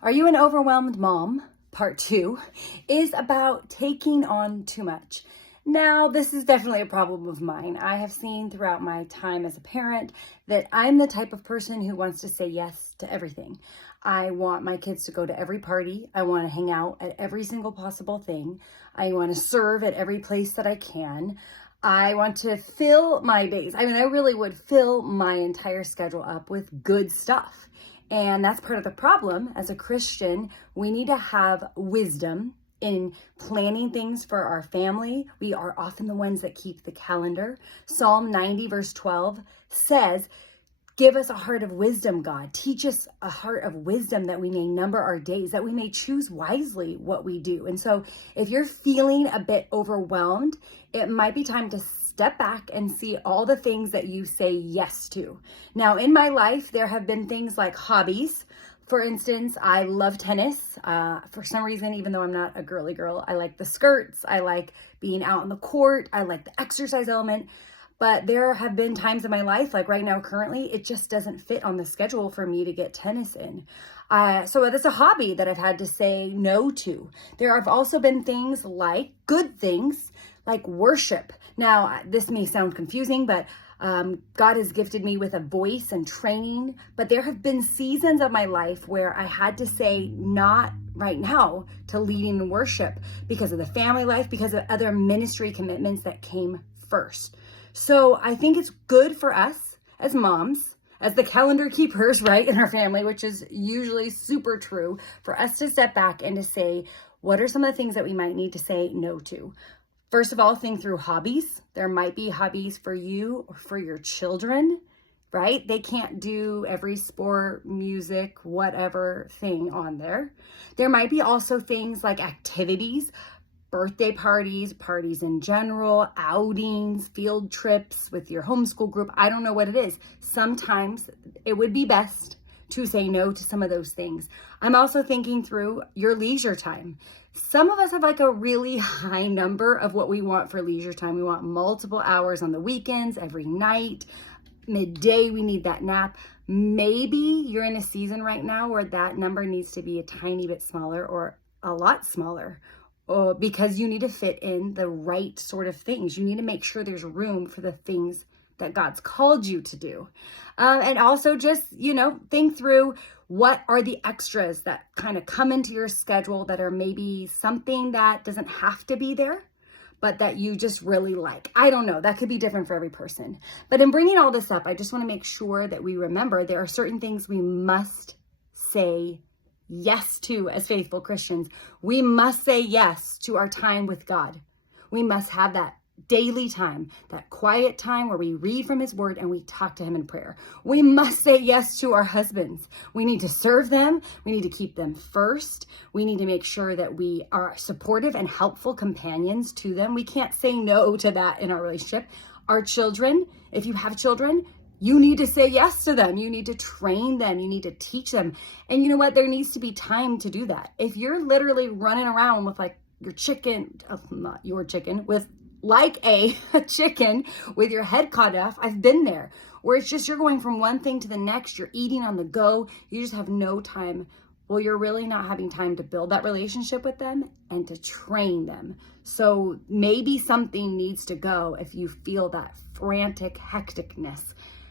Are You an Overwhelmed Mom? Part 2 is about taking on too much. Now, this is definitely a problem of mine. I have seen throughout my time as a parent that I'm the type of person who wants to say yes to everything. I want my kids to go to every party. I want to hang out at every single possible thing. I want to serve at every place that I can. I want to fill my days. I really would fill my entire schedule up with good stuff. And that's part of the problem. As a Christian, we need to have wisdom in planning things for our family. We are often the ones that keep the calendar. Psalm 90 verse 12 says, "Give us a heart of wisdom, God. Teach us a heart of wisdom that we may number our days, that we may choose wisely what we do." And so if you're feeling a bit overwhelmed, it might be time to step back and see all the things that you say yes to. Now, in my life, there have been things like hobbies. For instance, I love tennis. For some reason, even though I'm not a girly girl, I like the skirts. I like being out on the court. I like the exercise element. But there have been times in my life, like right now, currently, it just doesn't fit on the schedule for me to get tennis in. So that's a hobby that I've had to say no to. There have also been things like good things, like worship. Now, this may sound confusing, but God has gifted me with a voice and training. But there have been seasons of my life where I had to say not right now to leading in worship because of the family life, because of other ministry commitments that came first. So I think it's good for us as moms, as the calendar keepers, right, in our family, which is usually super true, for us to step back and to say, what are some of the things that we might need to say no to? First of all, think through hobbies. There might be hobbies for you or for your children, right? They can't do every sport, music, whatever thing on there. There might be also things like activities, birthday parties, parties in general, outings, field trips with your homeschool group. I don't know what it is. Sometimes it would be best to say no to some of those things. I'm also thinking through your leisure time. Some of us have like a really high number of what we want for leisure time. We want multiple hours on the weekends, every night, midday, we need that nap. Maybe you're in a season right now where that number needs to be a tiny bit smaller or a lot smaller. Because you need to fit in the right sort of things. You need to make sure there's room for the things that God's called you to do. And also just, think through what are the extras that kind of come into your schedule that are maybe something that doesn't have to be there, but that you just really like. I don't know. That could be different for every person. But in bringing all this up, I just want to make sure that we remember there are certain things we must say yes to as faithful Christians. We must say yes to our time with God. We must have that daily time, that quiet time where we read from his word and we talk to him in prayer. We must say yes to our husbands. We need to serve them. We need to keep them first. We need to make sure that we are supportive and helpful companions to them. We can't say no to that in our relationship. Our children, if you have children, you need to say yes to them. You need to train them. You need to teach them. And you know what? There needs to be time to do that. If you're literally running around with like your chicken, not your chicken, with like a chicken with your head cut off, I've been there, where it's just you're going from one thing to the next. You're eating on the go. You just have no time. Well, you're really not having time to build that relationship with them and to train them. So maybe something needs to go if you feel that frantic hecticness.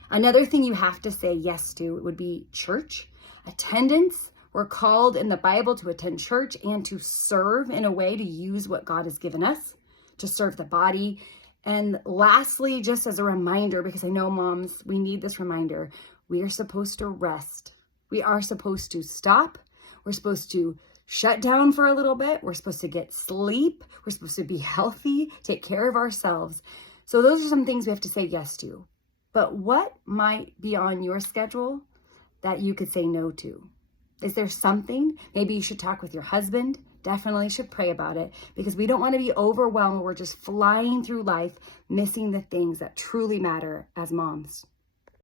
Another thing you have to say yes to would be church attendance. We're called in the Bible to attend church and to serve in a way to use what God has given us to serve the body. And lastly, just as a reminder, because I know moms, we need this reminder, we are supposed to rest. We are supposed to stop. We're supposed to shut down for a little bit. We're supposed to get sleep. We're supposed to be healthy, take care of ourselves. So those are some things we have to say yes to. But what might be on your schedule that you could say no to? Is there something? Maybe you should talk with your husband. Definitely should pray about it, because we don't want to be overwhelmed. We're just flying through life, missing the things that truly matter as moms.